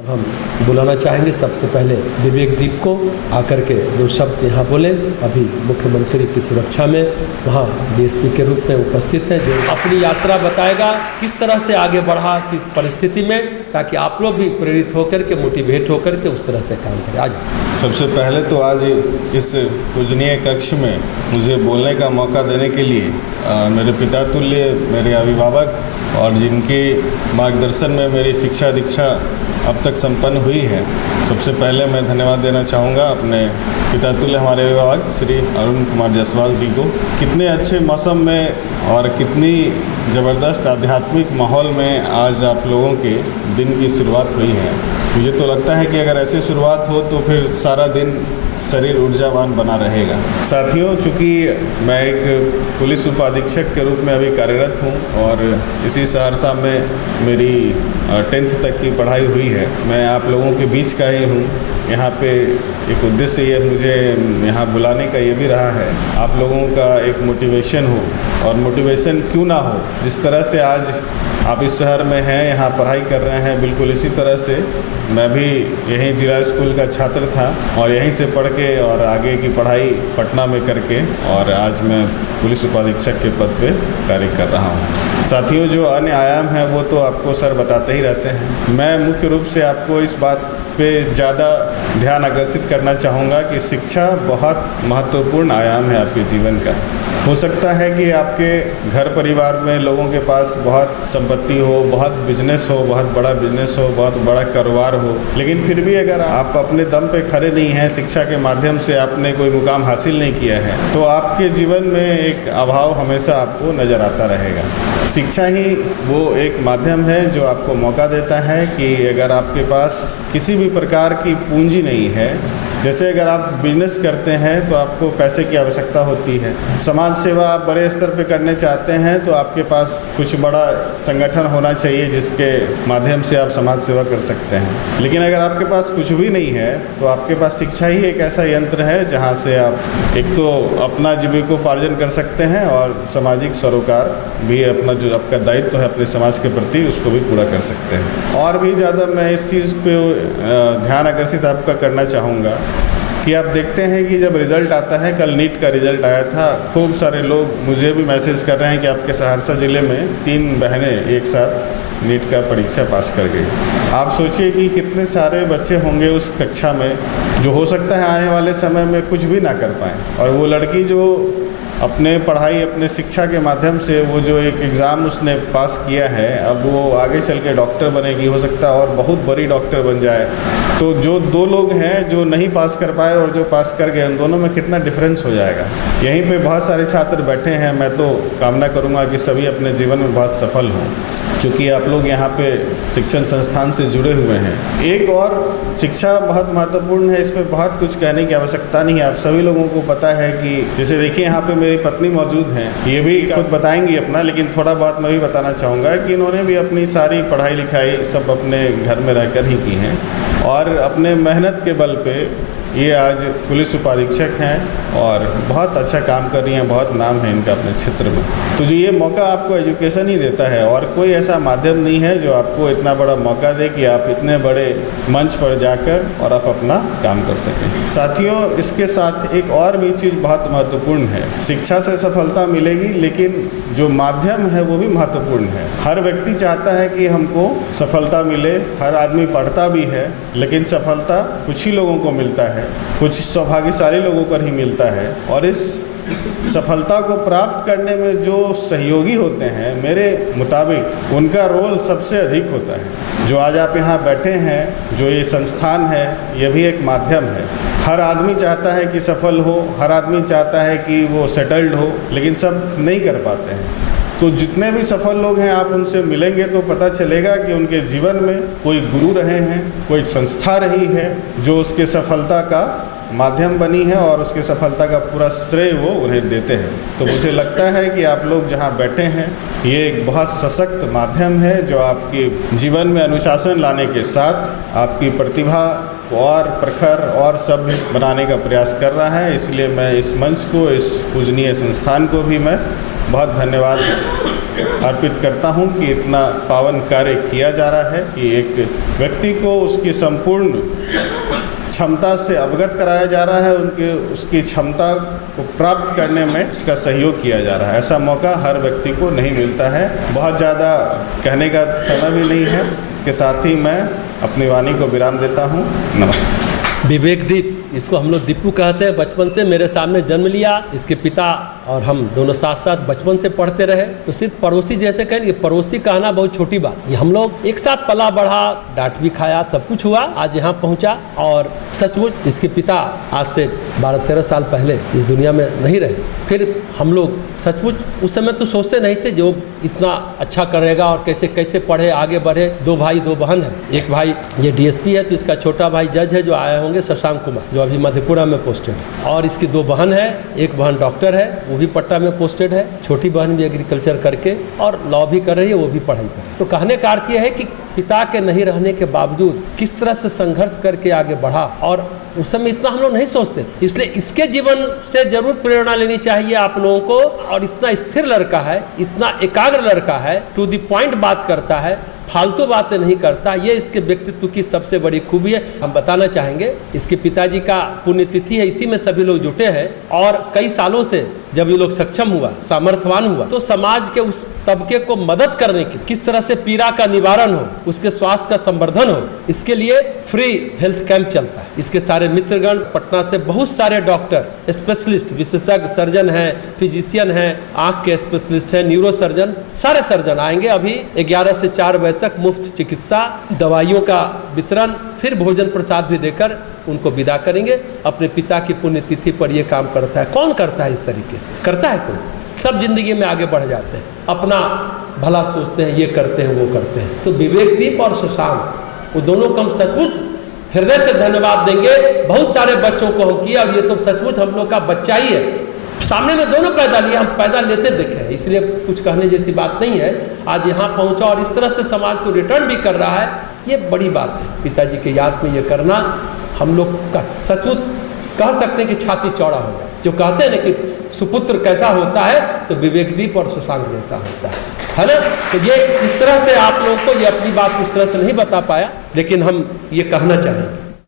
अब हम बुलाना चाहेंगे सबसे पहले विवेक दीप को आकर के दो शब्द यहाँ बोले। अभी मुख्यमंत्री की सुरक्षा में वहाँ डीएसपी के रूप में उपस्थित है, जो अपनी यात्रा बताएगा किस तरह से आगे बढ़ा किस परिस्थिति में, ताकि आप लोग भी प्रेरित होकर के मोटिवेट होकर के उस तरह से काम करें। आज सबसे पहले तो आज इस पूजनीय कक्ष में मुझे बोलने का मौका देने के लिए मेरे पिता तुल्य मेरे अभिभावक और जिनके मार्गदर्शन में मेरी शिक्षा दीक्षा अब तक संपन्न हुई है, सबसे पहले मैं धन्यवाद देना चाहूँगा अपने पिता तुल्य हमारे अभिभावक श्री अरुण कुमार जायसवाल जी को। कितने अच्छे मौसम में और कितनी ज़बरदस्त आध्यात्मिक माहौल में आज आप लोगों के दिन की शुरुआत हुई है। मुझे तो लगता है कि अगर ऐसी शुरुआत हो तो फिर सारा दिन शरीर ऊर्जावान बना रहेगा। साथियों, चूँकि मैं एक पुलिस उपाधीक्षक के रूप में अभी कार्यरत हूँ और इसी सहरसा में मेरी 10th तक की पढ़ाई हुई है, मैं आप लोगों के बीच का ही हूँ। यहाँ पे एक उद्देश्य ये मुझे यहाँ बुलाने का ये भी रहा है, आप लोगों का एक मोटिवेशन हो, और मोटिवेशन क्यों ना हो, जिस तरह से आज आप इस शहर में हैं, यहाँ पढ़ाई कर रहे हैं, बिल्कुल इसी तरह से मैं भी यहीं जिला स्कूल का छात्र था और यहीं से पढ़ के और आगे की पढ़ाई पटना में करके और आज मैं पुलिस उपाधीक्षक के पद पे कार्य कर रहा हूँ। साथियों, जो अन्य आयाम हैं वो तो आपको सर बताते ही रहते हैं। मैं मुख्य रूप से आपको इस बात पे ज़्यादा ध्यान आकर्षित करना चाहूँगा कि शिक्षा बहुत महत्वपूर्ण आयाम है आपके जीवन का। हो सकता है कि आपके घर परिवार में लोगों के पास बहुत संपत्ति हो, बहुत बिजनेस हो, बहुत बड़ा बिजनेस हो, बहुत बड़ा कारोबार हो, लेकिन फिर भी अगर आप अपने दम पे खड़े नहीं हैं, शिक्षा के माध्यम से आपने कोई मुकाम हासिल नहीं किया है, तो आपके जीवन में एक अभाव हमेशा आपको नज़र आता रहेगा। शिक्षा ही वो एक माध्यम है जो आपको मौका देता है कि अगर आपके पास किसी भी प्रकार की पूंजी नहीं है, जैसे अगर आप बिजनेस करते हैं तो आपको पैसे की आवश्यकता होती है, समाज सेवा आप बड़े स्तर पे करने चाहते हैं तो आपके पास कुछ बड़ा संगठन होना चाहिए जिसके माध्यम से आप समाज सेवा कर सकते हैं। लेकिन अगर आपके पास कुछ भी नहीं है तो आपके पास शिक्षा ही एक ऐसा यंत्र है जहां से आप एक तो अपना जीविकोपार्जन कर सकते हैं और सामाजिक सरोकार भी, अपना जो आपका दायित्व है अपने समाज के प्रति, उसको भी पूरा कर सकते हैं। और भी ज़्यादा मैं इस चीज़ पे ध्यान आकर्षित आपका करना चाहूँगा कि आप देखते हैं कि जब रिज़ल्ट आता है, कल नीट का रिज़ल्ट आया था, खूब सारे लोग मुझे भी मैसेज कर रहे हैं कि आपके सहरसा ज़िले में 3 बहनें एक साथ नीट का परीक्षा पास कर गई। आप सोचिए कि कितने सारे बच्चे होंगे उस कक्षा में जो हो सकता है आने वाले समय में कुछ भी ना कर पाएँ, और वो लड़की जो अपने पढ़ाई अपने शिक्षा के माध्यम से वो जो एक एग्ज़ाम उसने पास किया है, अब वो आगे चल के डॉक्टर बनेगी, हो सकता है और बहुत बड़ी डॉक्टर बन जाए। तो जो 2 लोग हैं जो नहीं पास कर पाए और जो पास कर गए, उन दोनों में कितना डिफरेंस हो जाएगा। यहीं पे बहुत सारे छात्र बैठे हैं, मैं तो कामना करूँगा कि सभी अपने जीवन में बहुत सफल हों, चूँकि आप लोग यहाँ पे शिक्षण संस्थान से जुड़े हुए हैं। एक और शिक्षा बहुत महत्वपूर्ण है, इस पर बहुत कुछ कहने की आवश्यकता नहीं है, आप सभी लोगों को पता है कि जैसे देखिए यहाँ पे मेरी पत्नी मौजूद हैं, ये भी कुछ बताएंगी अपना, लेकिन थोड़ा बहुत मैं भी बताना चाहूँगा कि इन्होंने भी अपनी सारी पढ़ाई लिखाई सब अपने घर में रहकर ही की हैं और अपने मेहनत के बल पे ये आज पुलिस उपाधीक्षक हैं और बहुत अच्छा काम कर रही हैं, बहुत नाम है इनका अपने क्षेत्र में। तो जो ये मौका आपको एजुकेशन ही देता है और कोई ऐसा माध्यम नहीं है जो आपको इतना बड़ा मौका दे कि आप इतने बड़े मंच पर जाकर और आप अपना काम कर सकें। साथियों, इसके साथ एक और भी चीज़ बहुत महत्वपूर्ण है। शिक्षा से सफलता मिलेगी, लेकिन जो माध्यम है वो भी महत्वपूर्ण है। हर व्यक्ति चाहता है कि हमको सफलता मिले, हर आदमी पढ़ता भी है, लेकिन सफलता कुछ ही लोगों को मिलता है, कुछ सौभाग्यशाली लोगों पर ही मिलता है। और इस सफलता को प्राप्त करने में जो सहयोगी होते हैं, मेरे मुताबिक उनका रोल सबसे अधिक होता है। जो आज आप यहाँ बैठे हैं, जो ये संस्थान है, ये भी एक माध्यम है। हर आदमी चाहता है कि सफल हो, हर आदमी चाहता है कि वो सेटल्ड हो, लेकिन सब नहीं कर पाते हैं। तो जितने भी सफल लोग हैं, आप उनसे मिलेंगे तो पता चलेगा कि उनके जीवन में कोई गुरु रहे हैं, कोई संस्था रही है जो उसके सफलता का माध्यम बनी है और उसकी सफलता का पूरा श्रेय वो उन्हें देते हैं। तो मुझे लगता है कि आप लोग जहाँ बैठे हैं, ये एक बहुत सशक्त माध्यम है जो आपके जीवन में अनुशासन लाने के साथ आपकी प्रतिभा और प्रखर और सभ्य बनाने का प्रयास कर रहा है। इसलिए मैं इस मंच को, इस पूजनीय संस्थान को भी मैं बहुत धन्यवाद अर्पित करता हूं कि इतना पावन कार्य किया जा रहा है कि एक व्यक्ति को उसकी संपूर्ण क्षमता से अवगत कराया जा रहा है, उसकी क्षमता को प्राप्त करने में उसका सहयोग किया जा रहा है। ऐसा मौका हर व्यक्ति को नहीं मिलता है। बहुत ज़्यादा कहने का समय भी नहीं है। इसके साथ ही मैं अपनी वाणी को विराम देता हूँ। नमस्ते। विवेक दीप, इसको हम लोग दीपू कहते हैं। बचपन से मेरे सामने जन्म लिया। इसके पिता और हम दोनों साथ साथ बचपन से पढ़ते रहे। तो सिर्फ पड़ोसी जैसे कहें, पड़ोसी कहना बहुत छोटी बात। ये हम लोग एक साथ पला बढ़ा, डांट भी खाया, सब कुछ हुआ, आज यहाँ पहुँचा। और सचमुच इसके पिता आज से 12-13 साल पहले इस दुनिया में नहीं रहे। फिर हम लोग सचमुच उस समय तो सोचते नहीं थे जो इतना अच्छा करेगा और कैसे कैसे पढ़े, आगे बढ़े। 2 भाई 2 बहन है। एक भाई ये DSP है, तो इसका छोटा भाई जज है, जो आए होंगे, शशांक कुमार, जो अभी मधेपुरा में पोस्टेड है। और इसकी 2 बहन है। एक बहन डॉक्टर है, वो भी पटना में पोस्टेड है। छोटी बहन भी एग्रीकल्चर करके और लॉ भी कर रही है, वो भी पढ़ाई कर रही है। तो कहने का अर्थ यह है कि पिता के नहीं रहने के बावजूद किस तरह से संघर्ष करके आगे बढ़ा, और उस समय इतना हम लोग नहीं सोचते। इसलिए इसके जीवन से जरूर प्रेरणा लेनी चाहिए आप लोगों को। और इतना स्थिर लड़का है, इतना एकाग्र लड़का है, टू द पॉइंट बात करता है, फालतू बातें नहीं करता। ये इसके व्यक्तित्व की सबसे बड़ी खूबी है। हम बताना चाहेंगे, इसके पिताजी का पुण्यतिथि है, इसी में सभी लोग जुटे हैं। और कई सालों से जब ये लोग सक्षम हुआ, सामर्थ्यवान हुआ, तो समाज के उस तबके को मदद करने की, किस तरह से पीड़ा का निवारण हो, उसके स्वास्थ्य का संवर्धन हो, इसके लिए फ्री हेल्थ कैंप चलता है। इसके सारे मित्रगण, पटना से बहुत सारे डॉक्टर, स्पेशलिस्ट, विशेषज्ञ सर्जन हैं, फिजिशियन हैं, आँख के स्पेशलिस्ट हैं, न्यूरो सर्जन, सारे सर्जन आएंगे। अभी 11 से 4 बजे तक मुफ्त चिकित्सा, दवाइयों का वितरण, फिर भोजन प्रसाद भी देकर उनको विदा करेंगे। अपने पिता की पुण्यतिथि पर ये काम करता है। कौन करता है इस तरीके से? करता है कोई? सब जिंदगी में आगे बढ़ जाते हैं, अपना भला सोचते हैं, ये करते हैं, वो करते हैं। तो विवेक दीप और शशांक, वो दोनों को हम सचमुच हृदय से धन्यवाद देंगे। बहुत सारे बच्चों को हम किया, और ये तो सचमुच हम लोग का बच्चा ही है। सामने में दोनों पैदा लिए, हम पैदा लेते देखे, इसलिए कुछ कहने जैसी बात नहीं है। आज यहाँ पहुँचा और इस तरह से समाज को रिटर्न भी कर रहा है, ये बड़ी बात है। पिताजी के याद में ये करना हम लोग का सचमुच कह सकते हैं कि छाती चौड़ा हो जाए। जो कहते हैं ना कि सुपुत्र कैसा होता है, तो विवेकदीप और शशांक जैसा होता है ना। तो ये इस तरह से आप लोगों को ये अपनी बात उस तरह से नहीं बता पाया, लेकिन हम ये कहना चाहेंगे।